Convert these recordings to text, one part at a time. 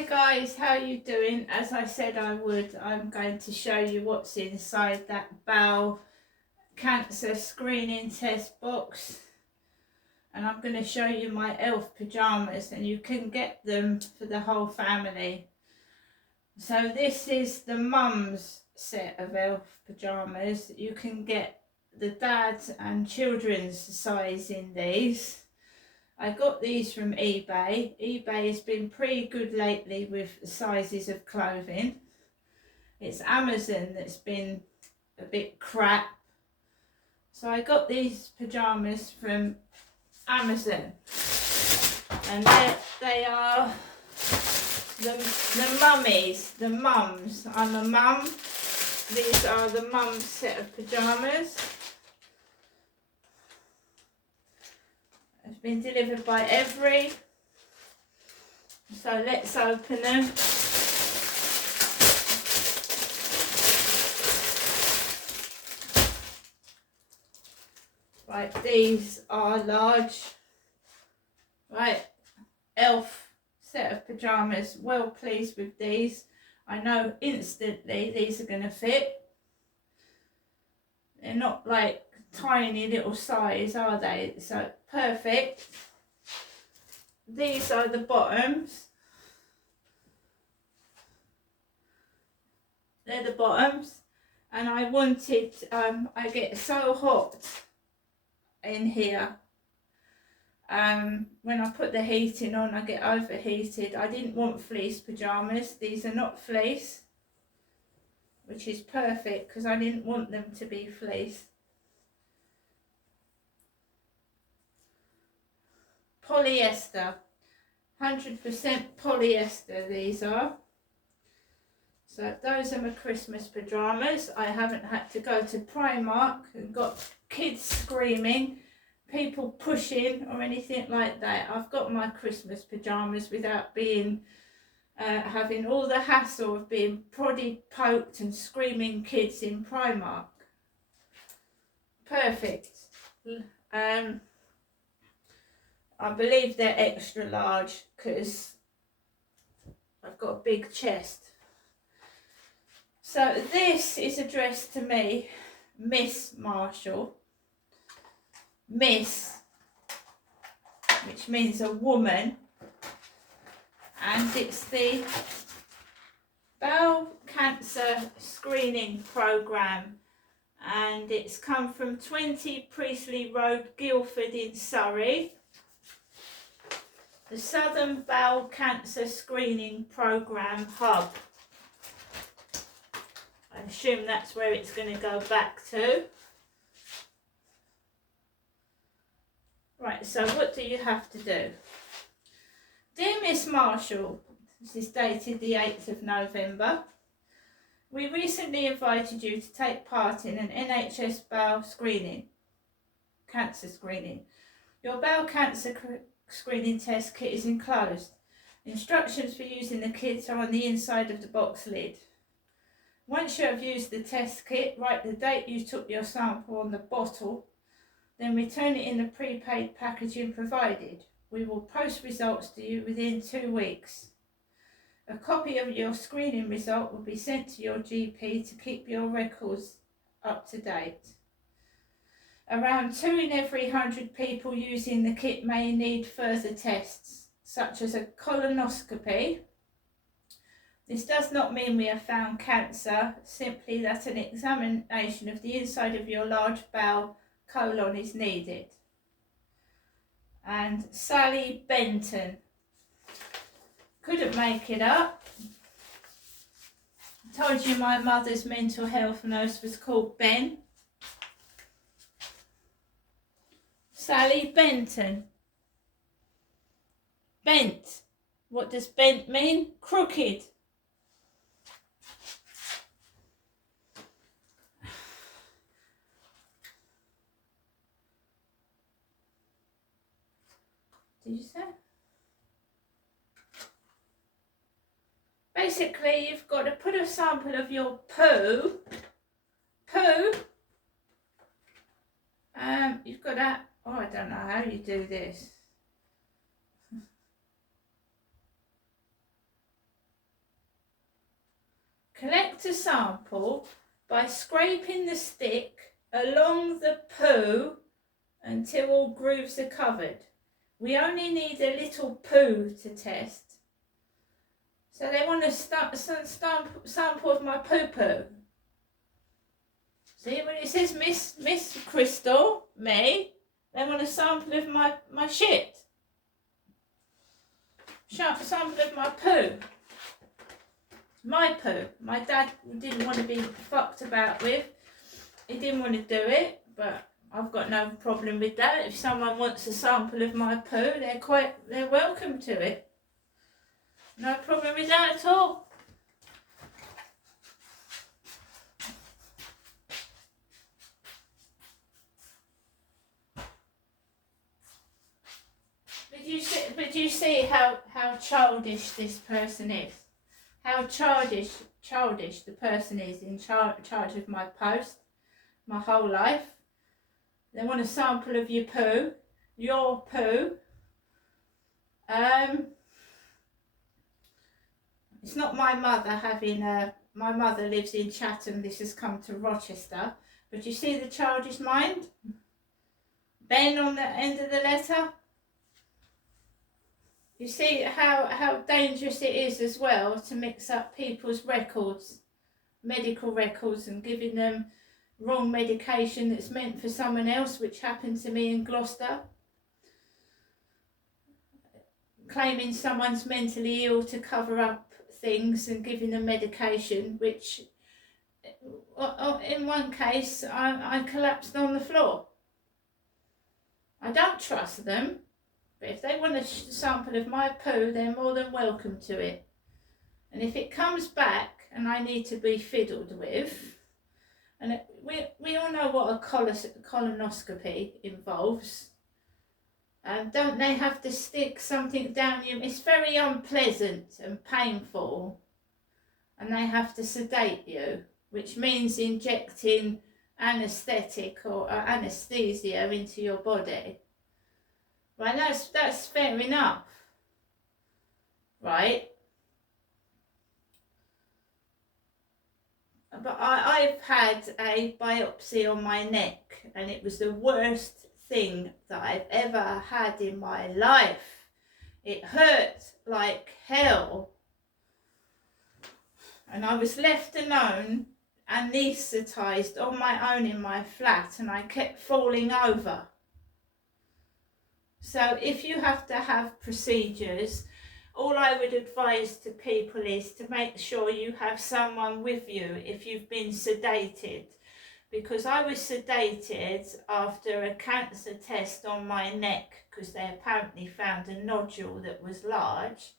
Hi guys, how are you doing? As I said I would, I'm going to show you what's inside that bowel cancer screening test box, and I'm going to show you my elf pyjamas, and you can get them for the whole family. So this is the mum's set of elf pyjamas. You can get the dad and children's size in these. I got these from eBay. eBay has been pretty good lately with sizes of clothing. It's Amazon that's been a bit crap. So I got these pyjamas from Amazon. And they are the mummies, the mums. I'm a mum. These are the mum's set of pyjamas. It's been delivered by Every. So let's open them. Right, these are large. Right, elf set of pyjamas. Well pleased with these. I know instantly these are going to fit. They're not like tiny little size, are they? So perfect. These are the bottoms. They're the bottoms, and I wanted, I get so hot in here. When I put the heating on, I get overheated. I didn't want fleece pyjamas. These are not fleece, which is perfect because I didn't want them to be fleece. Polyester, 100% polyester these are. So those are my Christmas pyjamas. I haven't had to go to Primark and got kids screaming, people pushing or anything like that. I've got my Christmas pyjamas without being having all the hassle of being prodded, poked and screaming kids in Primark. Perfect. I believe they're extra large because I've got a big chest. So this is addressed to me, Miss Marshall. Miss, which means a woman, and it's the bowel cancer screening programme, and it's come from 20 Priestley Road, Guildford in Surrey. The Southern Bowel Cancer Screening Programme Hub. I assume that's where it's going to go back to. Right, so what do you have to do? Dear Miss Marshall, this is dated the 8th of November. We recently invited you to take part in an NHS bowel screening, cancer screening. Your bowel cancer screening test kit is enclosed. Instructions for using the kit are on the inside of the box lid. Once you have used the test kit, write the date you took your sample on the bottle, then return it in the prepaid packaging provided. We will post results to you within 2 weeks. A copy of your screening result will be sent to your GP to keep your records up to date. Around 2 in every 100 people using the kit may need further tests, such as a colonoscopy. This does not mean we have found cancer, simply that an examination of the inside of your large bowel colon is needed. And Sally Benton. Couldn't make it up. I told you my mother's mental health nurse was called Ben. Sally Benton. Bent. What does bent mean? Crooked. Did you say? Basically, you've got to put a sample of your poo. You've got to, oh, I don't know how you do this. collect a sample by scraping the stick along the poo until all grooves are covered. We only need a little poo to test. So they want a sample of my poo-poo. See, when it says Miss Crystal, me, they want a sample of my shit. Sample of my poo. My poo. My dad didn't want to be fucked about with. He didn't want to do it, but I've got no problem with that. If someone wants a sample of my poo, they're welcome to it. No problem with that at all. But you see how childish this person is. How childish the person is in charge of my post, my whole life. They want a sample of your poo. It's not my mother having my mother lives in Chatham, this has come to Rochester. But you see the childish mind? Ben on the end of the letter? You see how dangerous it is as well to mix up people's records, medical records, and giving them wrong medication that's meant for someone else, which happened to me in Gloucester. Claiming someone's mentally ill to cover up things and giving them medication, which in one case I collapsed on the floor. I don't trust them. But if they want a sample of my poo, they're more than welcome to it. And if it comes back and I need to be fiddled with, and we all know what a colonoscopy involves, don't they have to stick something down you? It's very unpleasant and painful, and they have to sedate you, which means injecting anaesthetic or anaesthesia into your body. Right, that's fair enough, right? But I've had a biopsy on my neck, and it was the worst thing that I've ever had in my life. It hurt like hell. And I was left alone, anaesthetised on my own in my flat, and I kept falling over. So if you have to have procedures, all I would advise to people is to make sure you have someone with you if you've been sedated. Because I was sedated after a cancer test on my neck, because they apparently found a nodule that was large.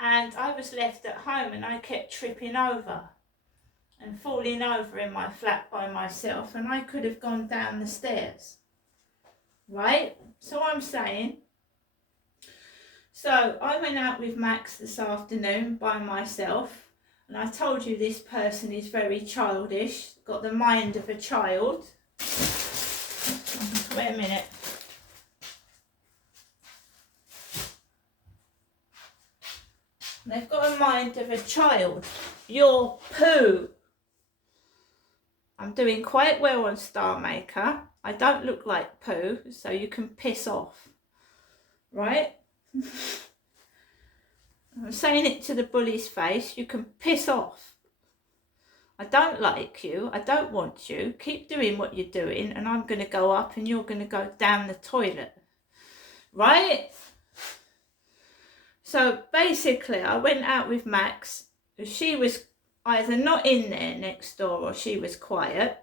And I was left at home and I kept tripping over and falling over in my flat by myself, and I could have gone down the stairs. Right? So I'm saying, so I went out with Max this afternoon by myself, and I told you this person is very childish, got the mind of a child. Wait a minute. They've got a mind of a child. Your poo. I'm doing quite well on Star Maker. I don't look like poo, so you can piss off, right? I'm saying it to the bully's face, you can piss off. I don't like you, I don't want you, keep doing what you're doing, and I'm going to go up and you're going to go down the toilet, right? So basically I went out with Max. She was either not in there next door or she was quiet.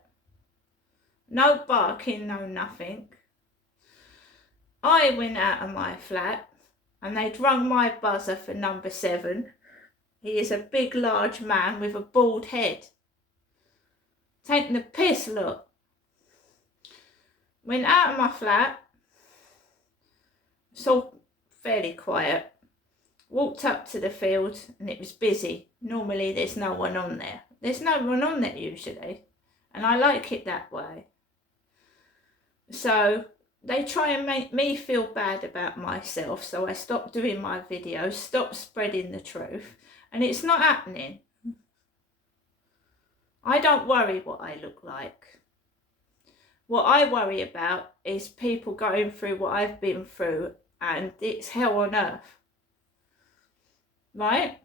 No barking, no nothing. I went out of my flat and they'd rung my buzzer for number 7. He is a big, large man with a bald head. Taking the piss, look. Went out of my flat. It's all fairly quiet. Walked up to the field and it was busy. Normally there's no one on there. There's no one on there usually. And I like it that way. So they try and make me feel bad about myself. So I stopped doing my videos, stopped spreading the truth. And it's not happening. I don't worry what I look like. What I worry about is people going through what I've been through, and it's hell on earth. Right?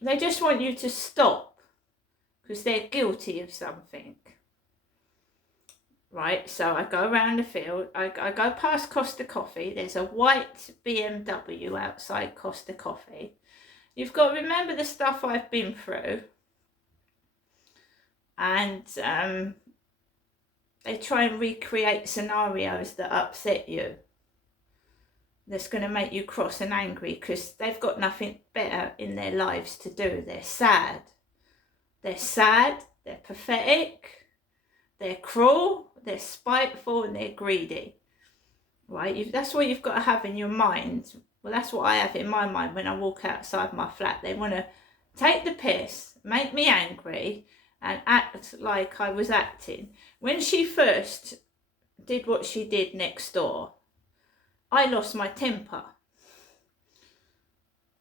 They just want you to stop because they're guilty of something. Right, so I go around the field, I go past Costa Coffee. There's a white BMW outside Costa Coffee. You've got to remember the stuff I've been through. And they try and recreate scenarios that upset you. That's going to make you cross and angry because they've got nothing better in their lives to do. They're sad. They're sad, they're pathetic, they're cruel, they're spiteful, and they're greedy. Right? That's what you've got to have in your mind. Well, that's what I have in my mind when I walk outside my flat. They want to take the piss, make me angry, and act like I was acting. When she first did what she did next door, I lost my temper.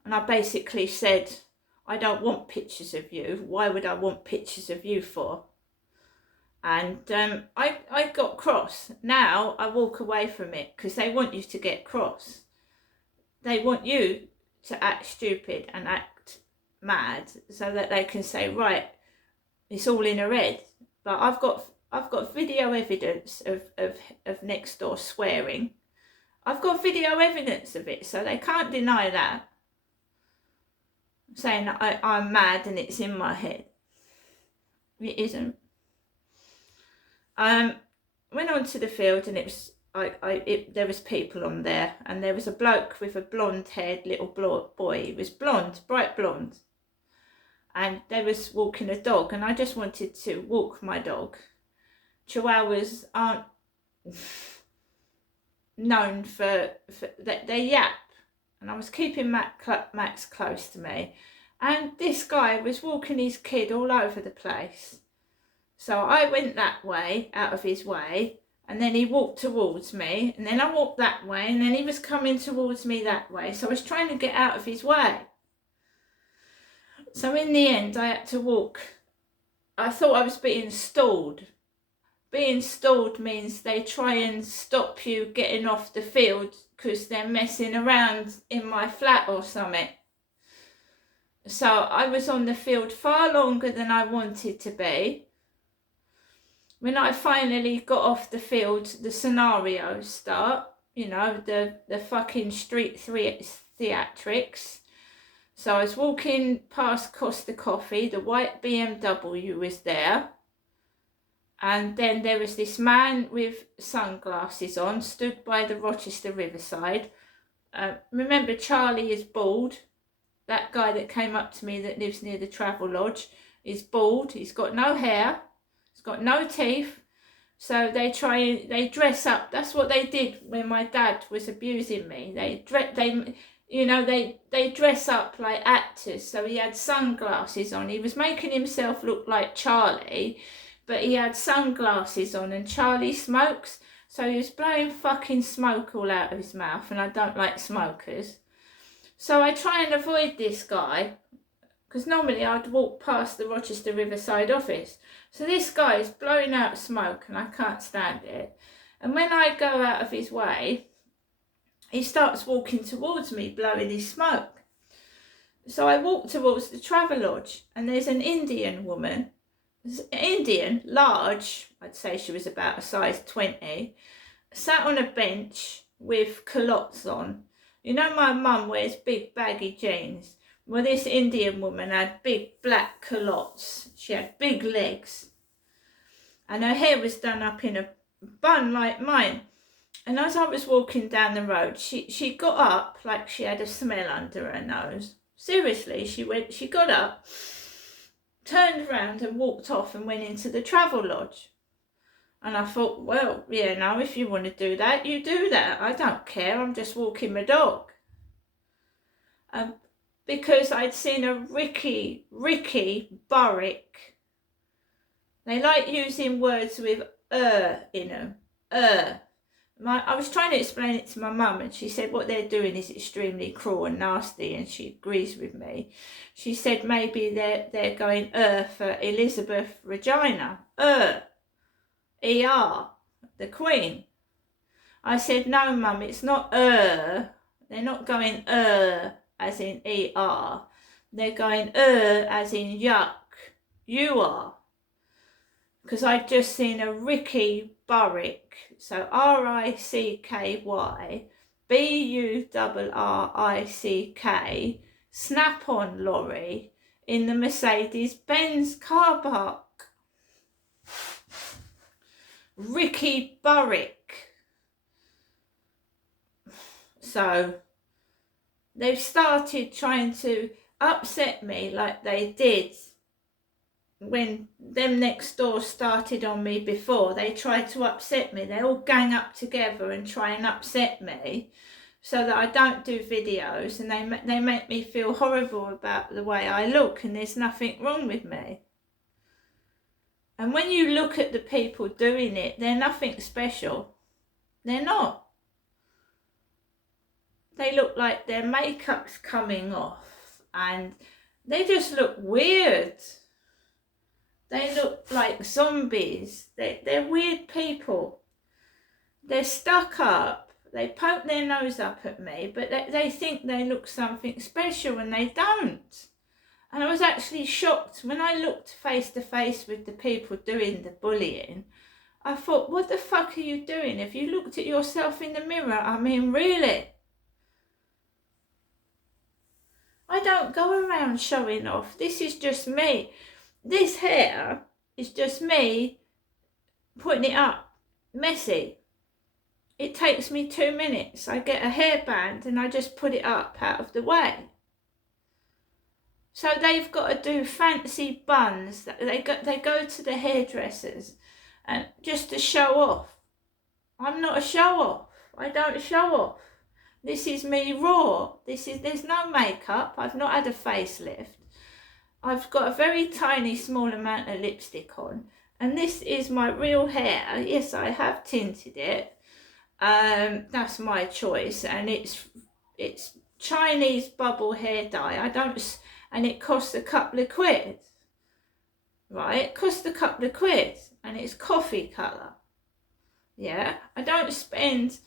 And I basically said, I don't want pictures of you. Why would I want pictures of you for? And I got cross. Now I walk away from it because they want you to get cross. They want you to act stupid and act mad so that they can say, right, it's all in her head. But I've got video evidence of next door swearing. I've got video evidence of it, so they can't deny that. Saying that I'm mad and it's in my head. It isn't. Went onto the field and it was there was people on there, and there was a bloke with a blonde-haired little boy. He was blonde, bright blonde, and they was walking a dog, and I just wanted to walk my dog. Chihuahuas aren't known for they yap. And I was keeping Max close to me. And this guy was walking his kid all over the place. So I went that way, out of his way. And then he walked towards me. And then I walked that way. And then he was coming towards me that way. So I was trying to get out of his way. So in the end, I had to walk. I thought I was being stalled. Being stalled means they try and stop you getting off the field because they're messing around in my flat or something. So I was on the field far longer than I wanted to be. When I finally got off the field, the scenarios start, you know, the fucking street theatrics. So I was walking past Costa Coffee, the white BMW was there. And then there was this man with sunglasses on, stood by the Rochester Riverside. Remember, Charlie is bald. That guy that came up to me that lives near the Travel Lodge is bald. He's got no hair. He's got no teeth. So they dress up. That's what they did when my dad was abusing me. They dress up like actors. So he had sunglasses on. He was making himself look like Charlie, but he had sunglasses on, and Charlie smokes, so he was blowing fucking smoke all out of his mouth, and I don't like smokers. So I try and avoid this guy, because normally I'd walk past the Rochester Riverside office. So this guy is blowing out smoke, and I can't stand it. And when I go out of his way, he starts walking towards me, blowing his smoke. So I walk towards the Travel Lodge, and there's an Indian woman, Indian, large, I'd say she was about a size 20, sat on a bench with culottes on. You know, my mum wears big baggy jeans. Well, this Indian woman had big black culottes. She had big legs. And her hair was done up in a bun like mine. And as I was walking down the road, she got up like she had a smell under her nose. Seriously, she got up, turned around and walked off and went into the Travel Lodge. And I thought, well, yeah, no, if you want to do that, you do that. I don't care. I'm just walking my dog. Because I'd seen a Ricky Burrick. They like using words with in them. I was trying to explain it to my mum, and she said what they're doing is extremely cruel and nasty, and she agrees with me. She said maybe they're going for Elizabeth Regina, ER, the Queen. I said, no, Mum, it's not They're not going as in ER. They're going as in yuck. You are. Because I'd just seen a Ricky Burrick, so RICKY, BURRICK, snap-on lorry in the Mercedes-Benz car park. Ricky Burrick. So they've started trying to upset me like they did when them next door started on me before. They tried to upset me. They all gang up together and try and upset me so that I don't do videos, and they make me feel horrible about the way I look, and there's nothing wrong with me. And when you look at the people doing it, they're nothing special. They're not. They look like their makeup's coming off, and they just look weird. They look like zombies. They're weird people. They're stuck up. They poke their nose up at me, but they think they look something special, and they don't. And I was actually shocked when I looked face to face with the people doing the bullying. I thought, what the fuck are you doing? If you looked at yourself in the mirror, I mean, really? I don't go around showing off. This is just me. This hair is just me putting it up. Messy. It takes me 2 minutes. I get a hairband and I just put it up out of the way. So they've got to do fancy buns. They go to the hairdressers and just to show off. I'm not a show off. I don't show off. This is me raw. There's no makeup. I've not had a facelift. I've got a very tiny small amount of lipstick on, and this is my real hair. Yes, I have tinted it. That's my choice, and it's Chinese bubble hair dye. And it costs a couple of quid. Right? It costs a couple of quid, and it's coffee colour. Yeah, I don't spend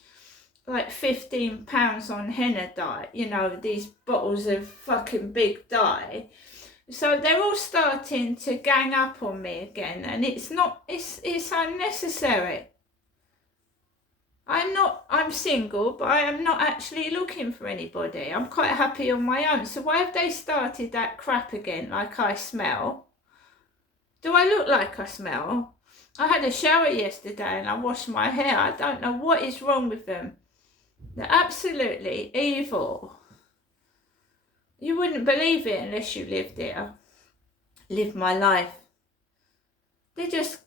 like £15 on henna dye, these bottles of fucking big dye. So they're all starting to gang up on me again, and it's unnecessary. I'm single, but I am not actually looking for anybody. I'm quite happy on my own. So why have they started that crap again, like I smell? Do I look like I smell? I had a shower yesterday and I washed my hair. I don't know what is wrong with them. They're absolutely evil. You wouldn't believe it unless you lived here. Lived my life. They're just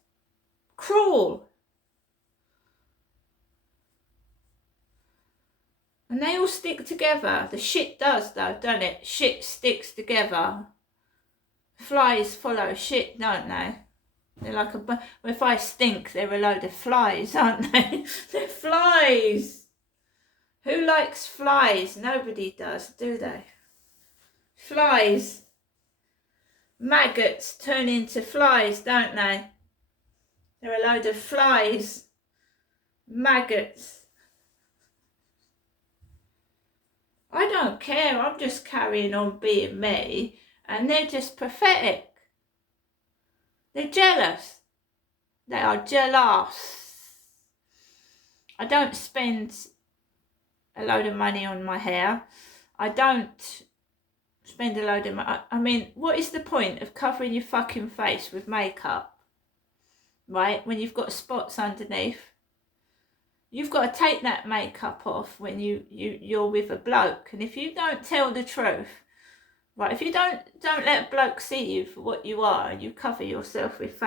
cruel. And they all stick together. The shit does though, don't it? Shit sticks together. Flies follow shit, don't they? They're like if I stink, they're a load of flies, aren't they? They're flies. Who likes flies? Nobody does, do they? Flies. Maggots turn into flies, don't they? They're a load of flies. Maggots. I don't care. I'm just carrying on being me, and they're just pathetic. They're jealous. They are jealous. I don't spend a load of money on my hair. I don't spend a load of money. I mean, what is the point of covering your fucking face with makeup, right, when you've got spots underneath? You've got to take that makeup off when you're with a bloke. And if you don't tell the truth, right, if you don't let a bloke see you for what you are, and you cover yourself with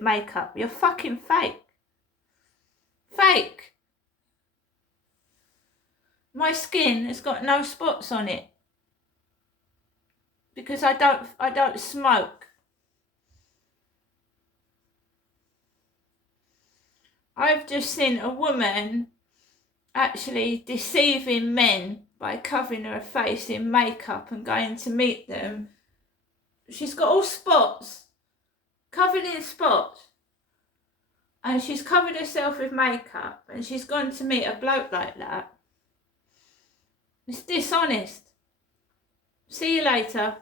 makeup, you're fucking fake. Fake. My skin has got no spots on it because I don't smoke. I've just seen a woman actually deceiving men by covering her face in makeup and going to meet them. She's got all spots, covered in spots, and she's covered herself with makeup and she's gone to meet a bloke like that. It's dishonest. See you later.